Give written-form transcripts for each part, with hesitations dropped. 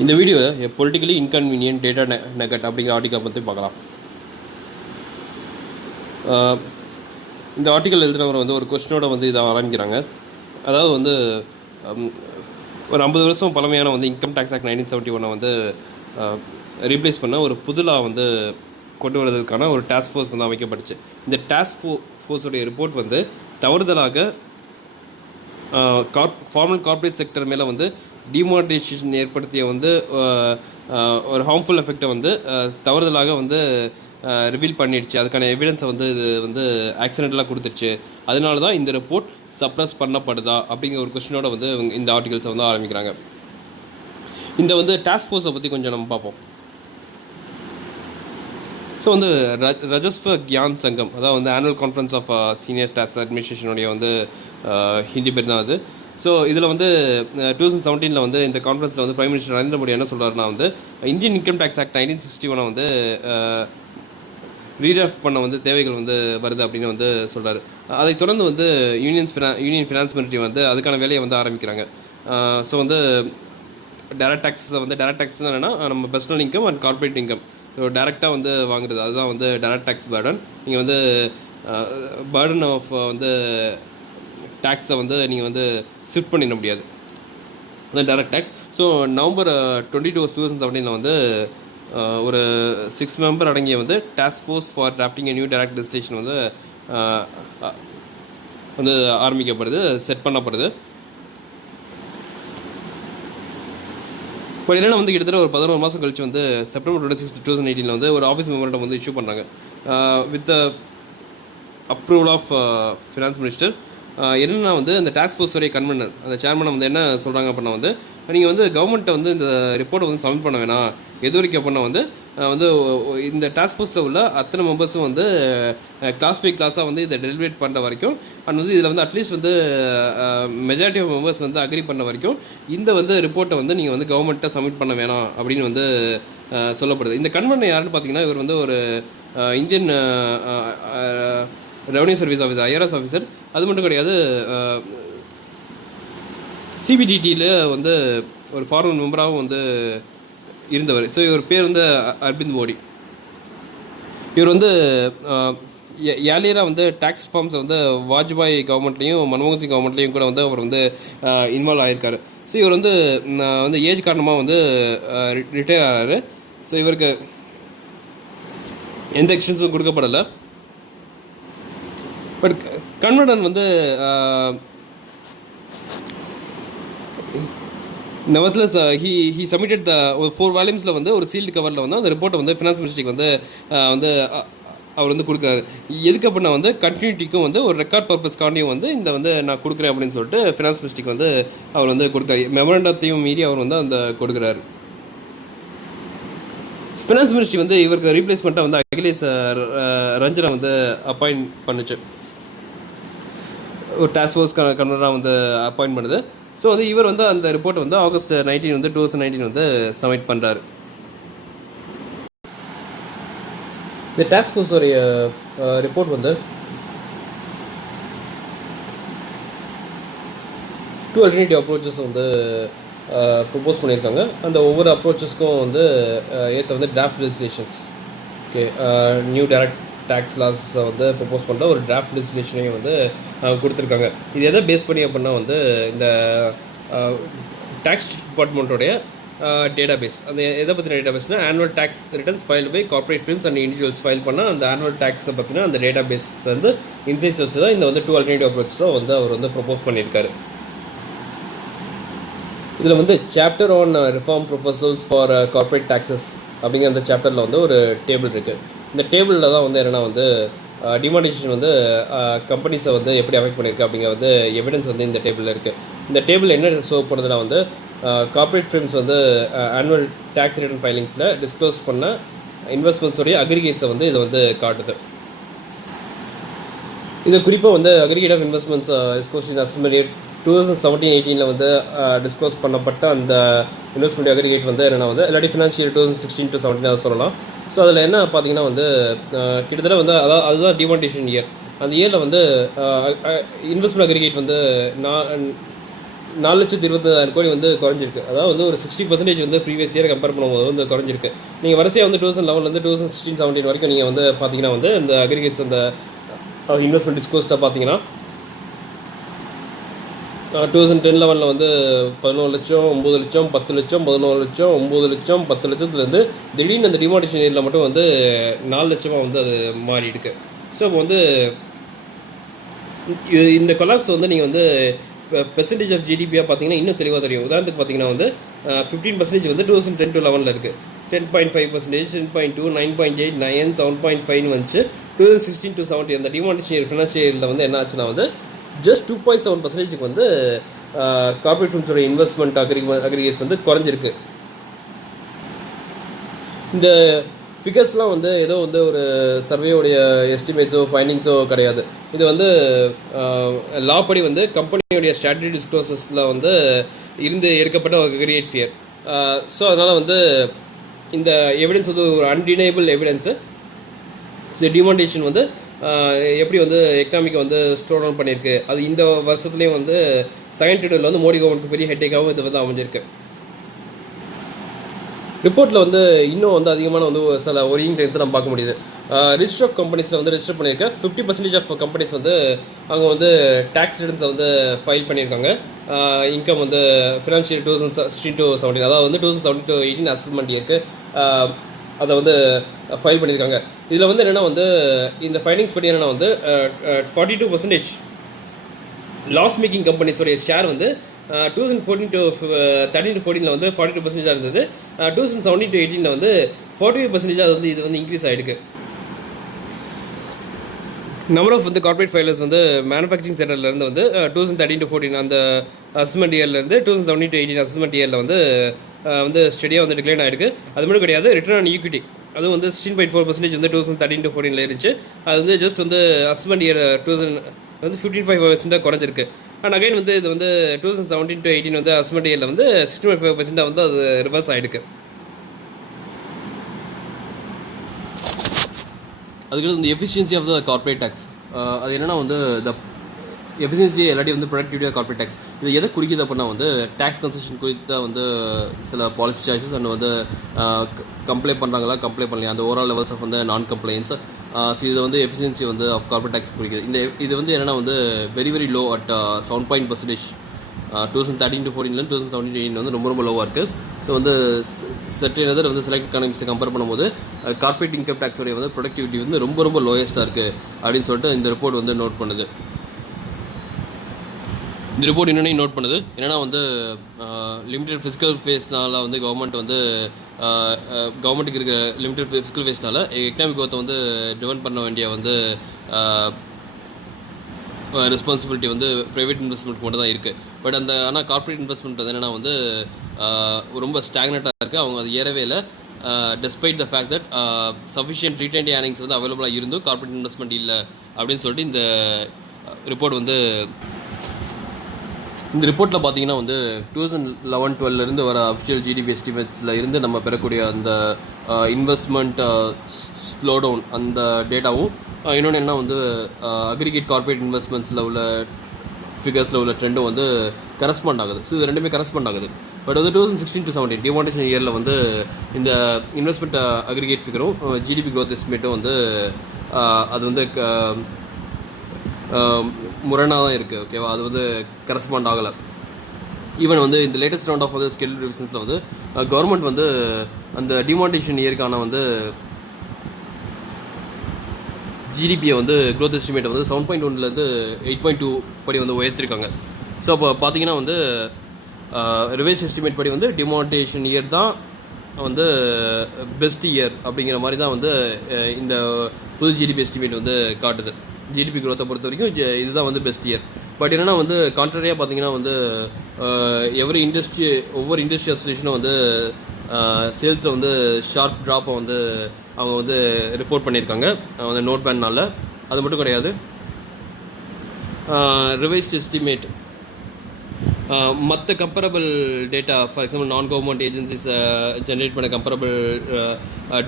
இந்த வீடியோவில் politically inconvenient data nugget அப்படிங்கிற ஆர்டிக்கலை பற்றி பார்க்கலாம். இந்த ஆர்டிக்கல் எழுதுனவர் வந்து ஒரு கொஸ்டினோட வந்து இதை ஆரம்பிக்கிறாங்க. அதாவது வந்து ஒரு 50 வருஷம் பழமையான வந்து இன்கம் டேக்ஸ் ஆக்ட் 1971 வந்து ரீப்ளேஸ் பண்ண ஒரு புதுலா வந்து கொண்டு வரதுக்கான ஒரு டாஸ்க் ஃபோர்ஸ் வந்து அமைக்கப்பட்டுச்சு. இந்த டாஸ்க் ஃபோர்ஸுடைய ரிப்போர்ட் வந்து தவறுதலாக ஃபார்மல் கார்ப்பரேட் செக்டர் மேலே வந்து டிமானிட்டைசேஷன் ஏற்படுத்திய வந்து ஒரு ஹார்ம்ஃபுல் எஃபெக்டை வந்து தவறுதலாக வந்து ரிவீல் பண்ணிடுச்சு. அதுக்கான எவிடன்ஸை வந்து இது வந்து ஆக்சிடென்டலாக கொடுத்துருச்சு. அதனால தான் இந்த ரிப்போர்ட் சப்ரஸ் பண்ணப்படுதா அப்படிங்கிற ஒரு கொஸ்டினோட வந்து இந்த ஆர்டிகல்ஸை வந்து ஆரம்பிக்கிறாங்க. இந்த வந்து டாஸ்க் ஃபோர்ஸை பற்றி கொஞ்சம் நம்ம பார்ப்போம். ஸோ வந்து ரஜஸ்வ கியான் சங்கம், அதாவது வந்து annual conference of senior tax அட்மினிஸ்ட்ரேஷனுடைய வந்து ஹிந்தி பேர் தான் அது. ஸோ இதில் வந்து 2017 வந்து இந்த கான்ஃபரன்ஸில் வந்து பிரைம் மினிஸ்டர் நரேந்திர மோடி என்ன சொல்கிறாருன்னா வந்து இந்தியன் இன்கம் டேக்ஸ் ஆக்ட் 1961 வந்து ரீட்ராஃப்ட் பண்ண வந்து தேவைகள் வந்து வருது அப்படின்னு வந்து சொல்கிறார். அதை தொடர்ந்து வந்து யூனியன் ஃபினான்ஸ் மினிஸ்ட்ரி வந்து அதுக்கான வேலையை வந்து ஆரம்பிக்கிறாங்க. ஸோ வந்து டேரக்ட் டேரக்ட் என்னென்னா நம்ம personal income and corporate income. So டேரெக்டாக வந்து வாங்குறது, அதுதான் வந்து டேரக்ட் டேக்ஸ் பேர்டன். நீங்கள் வந்து பேர்டன் ஆஃப் வந்து டேக்ஸை வந்து நீங்கள் வந்து ஷிஃப்ட் பண்ணிட முடியாது, அந்த டேரக்ட் டேக்ஸ். ஸோ November 22, 2017 வந்து ஒரு 6 மெம்பர் அடங்கிய வந்து task force for drafting new direct legislation வந்து வந்து ஆரம்பிக்கப்படுது, செட் பண்ணப்படுது. இப்போ என்னென்னா வந்து கிட்டத்தட்ட ஒரு 11 மாதம் கழிச்சு வந்து September 26, 2018 வந்து ஒரு ஆஃபீஸ் மெமரண்டம் வந்து இஷ்யூ பண்ணுறாங்க with approval of finance minister. என்னென்னா வந்து அந்த டாஸ்க் ஃபோர்ஸுடைய கன்வீனர், அந்த சேர்மனை வந்து என்ன சொல்கிறாங்க அப்படின்னா வந்து நீங்கள் வந்து கவர்மெண்ட்டை வந்து இந்த ரிப்போர்ட்டை வந்து சப்மிட் பண்ண வேணாம். எது வரைக்கும் அப்படின்னா வந்து இந்த டாஸ்க் ஃபோர்ஸில் உள்ள அத்தனை மெம்பர்ஸும் வந்து கிளாஸ் பை கிளாஸாக வந்து இதை டெலிபரேட் பண்ணுற வரைக்கும் அண்ட் வந்து இதில் வந்து அட்லீஸ்ட் வந்து மெஜாரிட்டி ஆஃப் மெம்பர்ஸ் வந்து அக்ரி பண்ண வரைக்கும் இந்த வந்து ரிப்போர்ட்டை வந்து நீங்கள் வந்து கவர்மெண்ட்டை சப்மிட் பண்ண வேணாம் அப்படின்னு வந்து சொல்லப்படுது. இந்த கன்வீனர் யாருன்னு பார்த்தீங்கன்னா இவர் வந்து ஒரு Indian revenue service officer, IRS officer. அது மட்டும் கிடையாது, சிபிடிடியில் வந்து ஒரு ஃபார்மல் மெம்பராகவும் வந்து இருந்தவர். ஸோ இவர் பேர் வந்து அரவிந்த் மோடி. இவர் வந்து ஏர்லியராக வந்து டேக்ஸ் ரிஃபார்ம்ஸை வந்து வாஜ்பாய் கவர்மெண்ட்லேயும் மன்மோகன் சிங் கவர்மெண்ட்லேயும் கூட வந்து அவர் வந்து இன்வால்வ் ஆகியிருக்காரு. ஸோ இவர் வந்து ஏஜ் காரணமாக வந்து ரிட்டையர் ஆகிறாரு. ஸோ இவருக்கு எந்த எக்ஸ்டென்ஷனும் கொடுக்கப்படலை. பட் கன்வர்டன் வந்து nevertheless he submitted the 4 volumes வந்து ஒரு சீல்டு கவரில் வந்து அந்த ரிப்போர்ட்டை வந்து ஃபினான்ஸ் மினிஸ்ட்ரிக்கு வந்து அவர் வந்து கொடுக்குறாரு. எதுக்கு அப்படின்னா வந்து கண்டினியூட்டிக்கும் வந்து ஒரு ரெக்கார்ட் பர்பஸ்க்காண்டியும் வந்து இந்த வந்து நான் கொடுக்குறேன் அப்படின்னு சொல்லிட்டு ஃபினான்ஸ் மினிஸ்ட்ரிக்கு வந்து அவர் வந்து கொடுக்குறாரு. மெமரண்டத்தையும் மீறி அவர் வந்து அந்த கொடுக்குறாரு. ஃபினான்ஸ் மினிஸ்ட்ரி வந்து இவருக்கு ரீப்ளேஸ்மெண்ட்டாக வந்து அகிலேஷ் ரஞ்சனை வந்து அப்பாயிண்ட் பண்ணுச்சு, ஒரு டாஸ்க் ஃபோர்ஸ் கன்வீனராக வந்து அப்பாயிண்ட் பண்ணுது. ஸோ வந்து இவர் வந்து அந்த ரிப்போர்ட் வந்து August 19 வந்து 2019 வந்து சப்மிட் பண்ணுறாரு. இந்த டாஸ்க் ஃபோர்ஸோடைய ரிப்போர்ட் வந்து 2 அல்டர்னேட்டிவ் அப்ரோச்சஸ் வந்து ப்ரப்போஸ் பண்ணியிருக்காங்க. அந்த ஒவ்வொரு அப்ரோச்சஸ்க்கும் வந்து ஏற்ற வந்து draft legislations, okay, new direct tax லாஸை வந்து ப்ரப்போஸ் பண்ணுற ஒரு டிராஃப்ட் லெஜிஸ்லேஷனையும் வந்து கொடுத்துருக்காங்க. இது எதை பேஸ் பண்ணி அப்படின்னா வந்து இந்த டேக்ஸ் டிபார்ட்மெண்ட்டோடைய டேட்டாபேஸ், அந்த எதை பற்றின டேட்டாபேஸ்னால் annual tax returns file by corporate firms and individuals file பண்ணால் அந்த ஆனுவல் டேக்ஸை பற்றின அந்த டேட்டாபேஸ் வந்து இன்சைட்ஸ் வச்சு தான் இந்த வந்து 2 அல்டர்னேட்டிவ் அப்ரோச்சஸும் வந்து அவர் வந்து ப்ரப்போஸ் பண்ணியிருக்காரு. இதில் வந்து chapter on reform proposals for corporate taxes அப்படிங்கிற அந்த சாப்டரில் வந்து ஒரு டேபிள் இருக்குது. இந்த டேபிளில் தான் வந்து என்னென்னா வந்து டிமானிட்டைசேஷன் வந்து கம்பெனிஸை வந்து எப்படி அஃபெக்ட் பண்ணியிருக்கு அப்படிங்கிற வந்து எவிடன்ஸ் வந்து இந்த டேபிளில் இருக்குது. இந்த டேபிள் என்ன ஷோ பண்ணுறதுனா வந்து கார்பரேட் ஃபிர்ம்ஸ் வந்து ஆனுவல் டேக்ஸ் ரிட்டர்ன் ஃபைலிங்ஸில் டிஸ்க்ளோஸ் பண்ண இன்வெஸ்ட்மெண்ட்ஸோடைய அக்ரிகேட்ஸை வந்து இதை வந்து காட்டுது. இது குறிப்பாக வந்து அக்ரிகேட் ஆஃப் இன்வெஸ்ட்மெண்ட்ஸ் எஸ்கோஷன் அசம்பிளி 2017-18 வந்து டிஸ்க்ளோஸ் பண்ணப்பட்ட அந்த இன்வெஸ்ட்மெண்ட் அக்ரிகேட் வந்து என்னென்னா வந்து இல்லாட்டி ஃபினான்ஷியல் 2016-17 சொல்லலாம். ஸோ அதில் என்ன பார்த்தீங்கன்னா வந்து கிட்டத்தட்ட வந்து அதுதான் டிமானிட்டைசேஷன் இயர். அந்த இயரில் வந்து இன்வெஸ்ட்மெண்ட் அக்ரிகேட் வந்து 4,20,000 கோடி வந்து குறைஞ்சிருக்கு. அதாவது வந்து ஒரு 60% வந்து ப்ரீவியஸ் இயர் கம்பேர் பண்ணும்போது வந்து குறைஞ்சிருக்கு. நீங்கள் வரிசையாக வந்து 2011 2016-17 வரைக்கும் நீங்கள் வந்து பார்த்தீங்கன்னா வந்து இந்த அக்ரிகேட்ஸ் அந்த இன்வெஸ்ட்மெண்ட் டிஸ்கோஸ்ட்டாக பார்த்தீங்கன்னா 2010-11 வந்து 11 லட்சம் 9 லட்சம் 10 லட்சம் 11 லட்சம் 9 லட்சம் 10 லட்சத்துலேருந்து திடீர்னு அந்த டிமானிட்டேஷன் இயரில் மட்டும் வந்து 4 லட்சமாக வந்து அது மாறி இருக்கு. ஸோ இப்போ வந்து இந்த கொலாப்ஸ் வந்து நீங்கள் வந்து பெர்சன்டேஜ் ஆஃப் ஜிடிபியாக பார்த்தீங்கன்னா இன்னும் தெளிவாக தெரியும். உதாரணத்துக்கு பார்த்தீங்கன்னா வந்து 15% வந்து 2010-11 இருக்குது, 10.5%, 10.2, 9.8, 9, 7.5 வந்துச்சு. 2016-17 அந்த டிமானிட்டேஷன் ஃபினான்ஷியல் இயரில் வந்து என்ன ஆச்சுன்னா வந்து ஜஸ்ட் 2.7% வந்து கார்பரேட் ஃபண்ட்ஸோட இன்வெஸ்ட்மெண்ட் அக்ரிகேட்ஸ் வந்து குறைஞ்சிருக்கு. இந்த ஃபிகர்ஸ்லாம் வந்து ஏதோ வந்து ஒரு சர்வேயோடைய எஸ்டிமேட்ஸோ ஃபைண்டிங்ஸோ கிடையாது. இது வந்து லா படி வந்து கம்பெனியோடைய ஸ்ட்ராட்டஜி டிஸ்க்ளோசஸில் வந்து இருந்து எடுக்கப்பட்ட ஒரு அக்ரிகேட் ஃபியர். ஸோ அதனால் வந்து இந்த எவிடன்ஸ் வந்து ஒரு அன்டினைபிள் எவிடன்ஸு. இந்த டிமானிட்டேஷன் வந்து எப்படி வந்து எக்கனாமிக்கை வந்து ஸ்லோ டவுன் பண்ணியிருக்கு, அது இந்த வருஷத்துலேயும் வந்து செகண்ட் பீரியடில் வந்து மோடி கவர்மெண்ட்டுக்கு பெரிய ஹெட்டேக்காகவும் இது வந்து அமைஞ்சிருக்கு. ரிப்போர்ட்டில் வந்து இன்னும் வந்து அதிகமான வந்து சில ஒரியிங் ட்ரெண்ட்ஸை நம்ம பார்க்க முடியுது. ரிஜிஸ்டர் ஆஃப் கம்பெனிஸில் வந்து ரிஜிஸ்டர் பண்ணியிருக்க 50% ஆஃப் கம்பெனிஸ் வந்து அவங்க வந்து டேக்ஸ் ரிட்டர்ன்ஸை வந்து ஃபைல் பண்ணியிருக்காங்க. இன்கம் வந்து ஃபினான்ஷியல் 2016-17, அதாவது வந்து 2017-18 அசஸ்மெண்ட் இயருக்கு அதை வந்து ஃபைல் பண்ணியிருக்காங்க. இதில் வந்து என்னென்னா வந்து இந்த ஃபைண்டிங்ஸ் படி என்னென்னா வந்து 42% லாஸ் மேக்கிங் கம்பெனிஸோடைய ஷேர் வந்து 2014-13-14 வந்து 42% இருந்தது. 2017-18 வந்து 45% அது வந்து இது வந்து இன்க்ரீஸ் ஆகிருக்கு. நம்பர் ஆஃப் வந்து கார்பரேட் ஃபைலர்ஸ் வந்து மேனுஃபேக்சரிங் செக்டர்லேருந்து வந்து 2013-14 அந்த அசஸ்மெண்ட் இயர்லேருந்து 2017-18 அசஸ்மெண்ட் இயரில் வந்து ஸ்டடியாக வந்து டிக்ளைன் ஆகிருக்கு. அது மட்டும் கிடையாது, ரிட்டர்ன் ஆன் ஈக்விட்டி அதுவும் வந்து 16.4% வந்து 2013-14 இருந்துச்சு. அது வந்து ஜஸ்ட் வந்து அசஸ்மெண்ட் இயர் 2000 வந்து 15.5% குறைஞ்சிருக்கு. அண்ட் அகைன் வந்து இது வந்து 2017-18 வந்து அசஸ்மெண்ட் இயரில் வந்து 16.5% வந்து அது ரிவர்ஸ் ஆகிருக்கு. அதுக்கு இந்த efficiency of the corporate tax அது என்னென்னா வந்து த எஃபிஷியன்சி எல்லாத்தையும் வந்து ப்ரொடக்டிவிட்டி ஆஃப் கார்பரேட் டேக்ஸ் இது எதை குறிக்குது அப்படின்னா வந்து டேக்ஸ் கன்செஷன் குறித்த வந்து சில பாலிசி சாய்ஸஸ் அண்ட் வந்து கம்ப்ளை பண்ணுறாங்களா கம்ப்ளை பண்ணலையா அந்த ஓவரால் லெவல்ஸ் ஆஃப் வந்து நான் கம்ப்ளைன்ஸ். ஸோ இது வந்து எஃபிஷியன்சி வந்து ஆஃப் கார்பரேட் டேக்ஸ் குறிக்குது. இது வந்து என்னென்னா வந்து வெரி லோ அட் 7% 2013-14 2017-18 வந்து ரொம்ப லோவாக இருக்குது. ஸோ வந்து செட்டின் அதர் வந்து செலக்ட் எக்கானமிக்ஸை கம்பேர் பண்ணும்போது கார்பரேட் இன்கம் டேக்ஸோடைய வந்து ப்ரொடக்டிவிட்டி வந்து ரொம்ப லோயஸ்ட்டாக இருக்குது அப்படின்னு சொல்லிட்டு இந்த ரிப்போர்ட் வந்து நோட் பண்ணுது. இந்த ரிப்போர்ட் என்னென்ன நோட் பண்ணுது என்னென்னா வந்து லிமிடெட் ஃபிஸ்கல் ஃபேஸ்னால வந்து கவர்மெண்ட்டுக்கு இருக்கிற லிமிடெட் ஃபிஸ்கல் ஃபேஸ்னால எக்கனாமிக் growth வந்து டிவெண்ட் பண்ண வேண்டிய வந்து ரெஸ்பான்சிபிலிட்டி வந்து ப்ரைவேட் இன்வெஸ்ட்மெண்ட் மட்டும் தான் இருக்குது. பட் அந்த ஆனால் கார்பரேட் இன்வெஸ்ட்மெண்ட் வந்து என்னென்னா வந்து ரொம்ப ஸ்டாக்னட்டாக இருக்குது. அவங்க அது ஏறவே இல்லை. Despite the fact that sufficient ரீட்டைன்ட் earnings வந்து அவைலபிளாக இருந்தும் கார்பரேட் இன்வெஸ்ட்மெண்ட் இல்லை அப்படின்னு சொல்லிட்டு இந்த ரிப்போர்ட்டில் பார்த்தீங்கன்னா வந்து 2011-12 வர அஃபிஷியல் ஜிடிபி எஸ்டிமேட்ஸில் இருந்து நம்ம பெறக்கூடிய அந்த இன்வெஸ்ட்மெண்ட் ஸ்லோ டவுன் அந்த டேட்டாவும் இன்னொன்று என்ன வந்து அக்ரிகேட் கார்பரேட் இன்வெஸ்ட்மெண்ட்ஸில் உள்ள ஃபிகர்ஸில் உள்ள ட்ரெண்டும் வந்து கரஸ்பாண்ட் ஆகுது. ஸோ இது ரெண்டுமே கரஸ்பாண்ட் ஆகுது. பட் வந்து 2016-17 டிமானிட்டேஷன் இயரில் வந்து இந்த இன்வெஸ்ட்மெண்ட் அக்ரிகேட் ஃபிகரும் ஜிடிபி growth எஸ்டிமேட்டும் வந்து அது வந்து முரணாக தான் இருக்குது. ஓகேவா, அது வந்து கரஸ்பாண்ட் ஆகலை. ஈவன் வந்து இந்த லேட்டஸ்ட் ரவுண்ட் ஆஃப் வந்து ஸ்கெல் ரிவிஷன்ஸில் வந்து கவர்மெண்ட் வந்து அந்த டிமானிட்டேஷன் இயருக்கான வந்து ஜிடிபியை வந்து growth எஸ்டிமேட்டை வந்து 7.1 8.2 படி வந்து உயர்த்திருக்காங்க. ஸோ அப்போ பார்த்தீங்கன்னா வந்து ரிவைஸ் எஸ்டிமேட் படி வந்து டிமானிட்டேஷன் இயர் தான் வந்து பெஸ்ட் இயர் அப்படிங்கிற மாதிரி தான் வந்து இந்த புது ஜிடிபி எஸ்டிமேட் வந்து காட்டுது. ஜிடிபி growth பொறுத்த வரைக்கும் இதுதான் வந்து பெஸ்ட் இயர். பட் என்னென்னா வந்து கான்ட்ரரியாக பார்த்தீங்கன்னா வந்து ஒவ்வொரு இண்டஸ்ட்ரி அசோசியேஷனும் வந்து சேல்ஸில் வந்து ஷார்ப் ட்ராப்பை வந்து அவங்க வந்து ரிப்போர்ட் பண்ணியிருக்காங்க அந்த நோட் பேன்னால். அது மட்டும் கிடையாது, ரிவைஸ்ட் எஸ்டிமேட் மற்ற கம்பரபிள் டேட்டா ஃபார் எக்ஸாம்பிள் நான் கவர்மெண்ட் ஏஜென்சிஸ் ஜென்ரேட் பண்ண கம்பரபிள்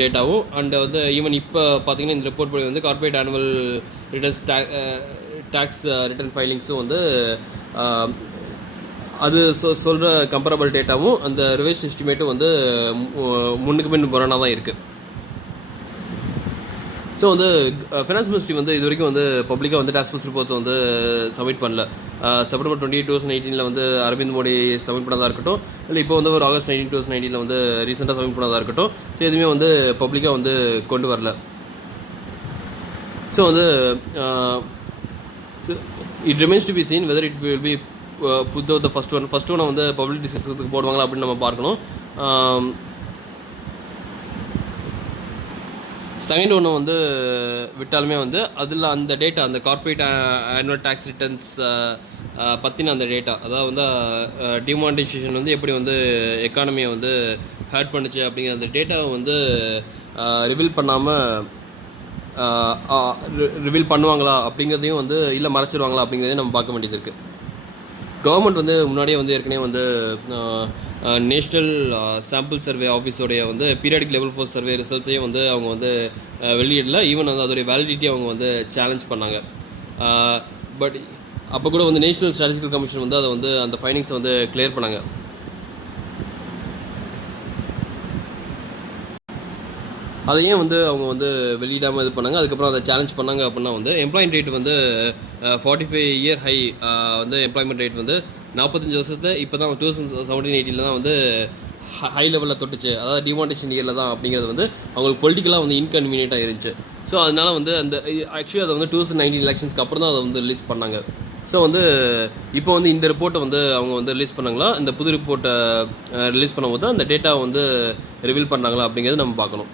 டேட்டாவும் அண்ட் வந்து ஈவன் இப்போ பார்த்தீங்கன்னா இந்த ரிப்போர்ட் படி வந்து corporate annual returns tax return ஃபைலிங்ஸும் வந்து அது சொல்கிற கம்பேரபிள் டேட்டாவும் அந்த ரிவைஸ் எஸ்டிமேட்டும் வந்து முன்னுக்கு பின் முரணாக தான் இருக்குது. ஸோ வந்து ஃபினான்ஸ் மினிஸ்ட்ரி வந்து இது வரைக்கும் வந்து பப்ளிக்காக வந்து டாஸ்க் ஃபோர்ஸ் ரிப்போர்ட்ஸ் வந்து சப்மிட் பண்ணல. செப்டம்பர் 28, 2018 வந்து அரவிந்த் மோடி சப்மிட் பண்ணதாக இருக்கட்டும், இல்லை இப்போ வந்து ஒரு August 19, 2019 வந்து ரீசெண்டாக சப்மிட் பண்ணதாக இருக்கட்டும். ஸோ எதுவுமே வந்து பப்ளிக்காக வந்து கொண்டு வரல. ஸோ வந்து it remains to be seen whether it will be put the first one வந்து பப்ளிக் டிஸ்கஷனுக்கு போடுவாங்களா அப்படின்னு நம்ம பார்க்கணும். செகண்ட் ஒன்று வந்து விட்டாலுமே வந்து அதில் அந்த டேட்டா, அந்த கார்பரேட் ஆனுவல் டேக்ஸ் ரிட்டர்ன்ஸ் பற்றின அந்த டேட்டா, அதாவது வந்து டிமானிட்டைசேஷன் வந்து எப்படி வந்து எக்கானமியை வந்து ஹர்ட் பண்ணுச்சு அப்படிங்கிற அந்த டேட்டாவை வந்து ரிவீல் பண்ணுவாங்களா அப்படிங்கிறதையும் வந்து இல்லை மறைச்சிருவாங்களா அப்படிங்கிறதையும் நம்ம பார்க்க வேண்டியது இருக்குது. கவர்மெண்ட் வந்து முன்னாடியே வந்து ஏற்கனவே வந்து நேஷ்னல் சாம்பிள் சர்வே ஆஃபீஸோடைய வந்து பீரியாடிக் லெவல் 4 சர்வே ரிசல்ட்ஸையும் வந்து அவங்க வந்து வெளியிடல. ஈவன் வந்து அதோடைய வேலிடிட்டி அவங்க வந்து சேலஞ்ச் பண்ணாங்க. பட் அப்போ கூட வந்து நேஷ்னல் ஸ்டாட்டிஸ்டிக்கல் கமிஷன் வந்து அதை வந்து அந்த ஃபைண்டிங்ஸை வந்து கிளியர் பண்ணாங்க. அதையும் வந்து அவங்க வந்து வெளியிடாமல் இது பண்ணாங்க. அதுக்கப்புறம் அதை சேலஞ்ச் பண்ணாங்க அப்படின்னா வந்து எம்ப்ளாய்மெண்ட் ரேட் வந்து 45 இயர் ஹை வந்து எம்ப்ளாய்மெண்ட் ரேட் வந்து 45 வருஷத்தில் இப்போ தான் 2017-18 தான் வந்து ஹை லெவலில் தொட்டுச்சு. அதாவது டிமானிட்டேஷன் இயரில் தான் அப்படிங்கிறது வந்து அவங்களுக்கு பொலிட்டிக்கலாக வந்து இன்கன்வீனியண்ட்டாக இருந்துச்சு. ஸோ அதனால வந்து அந்த ஆக்சுவலி அதை வந்து 2019 எலெக்ஷன்ஸ்க்கு அப்புறம் தான் அதை வந்து ரிலீஸ் பண்ணாங்க. ஸோ வந்து இப்போ வந்து இந்த ரிப்போர்ட்டை வந்து அவங்க வந்து ரிலீஸ் பண்ணாங்களா, இந்த புது ரிப்போர்ட்டை ரிலீஸ் பண்ணும்போது அந்த டேட்டா வந்து ரிவீல் பண்ணாங்களா அப்படிங்கிறது நம்ம பார்க்கணும்.